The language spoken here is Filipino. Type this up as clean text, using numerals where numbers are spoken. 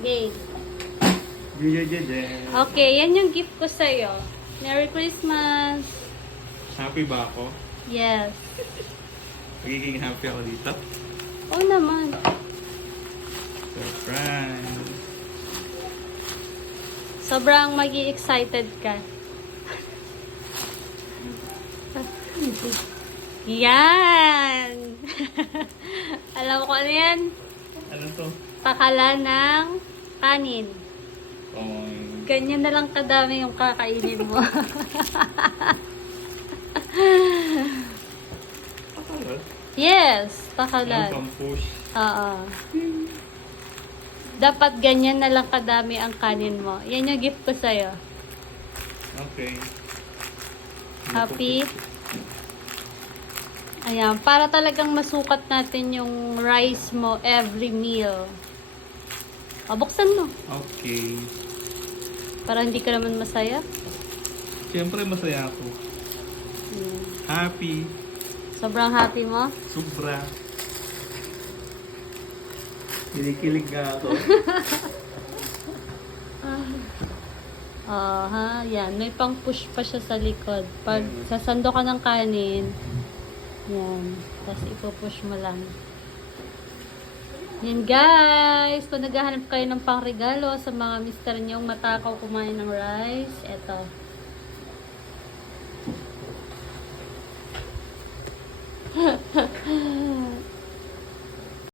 Game. Jejejeje. Okay, yan yung gift ko sa'yo. Merry Christmas! Happy ba ako? Yes. Magiging happy ako dito? Oo naman. Surprise! Sobrang magi-excited ka. Yan! Alam mo kung ano yan? Ano to? Pakala ng kanin. Oh, Ganyan na lang kadami yung kakainin mo. pakalat? Yes, Ano pakalan. pang push? Oo. Dapat ganyan na lang kadami ang kanin mo. Yan yung gift ko sa'yo. Okay. Happy? Ayan, para talagang masukat natin yung rice mo every meal. Buksan mo. Okay. Para hindi ka naman masaya. Siyempre masaya ako. Hmm. Happy. Sobrang happy mo? Sobra. Kinikilig nga ako. Ha, yan. May pang push pa siya sa likod. Pag sasando ka ng kanin, yan. Tapos ipupush mo lang. Yan guys. Kung naghahanap kayo ng pangregalo sa mga mister nyong matakaw kumain ng rice, eto.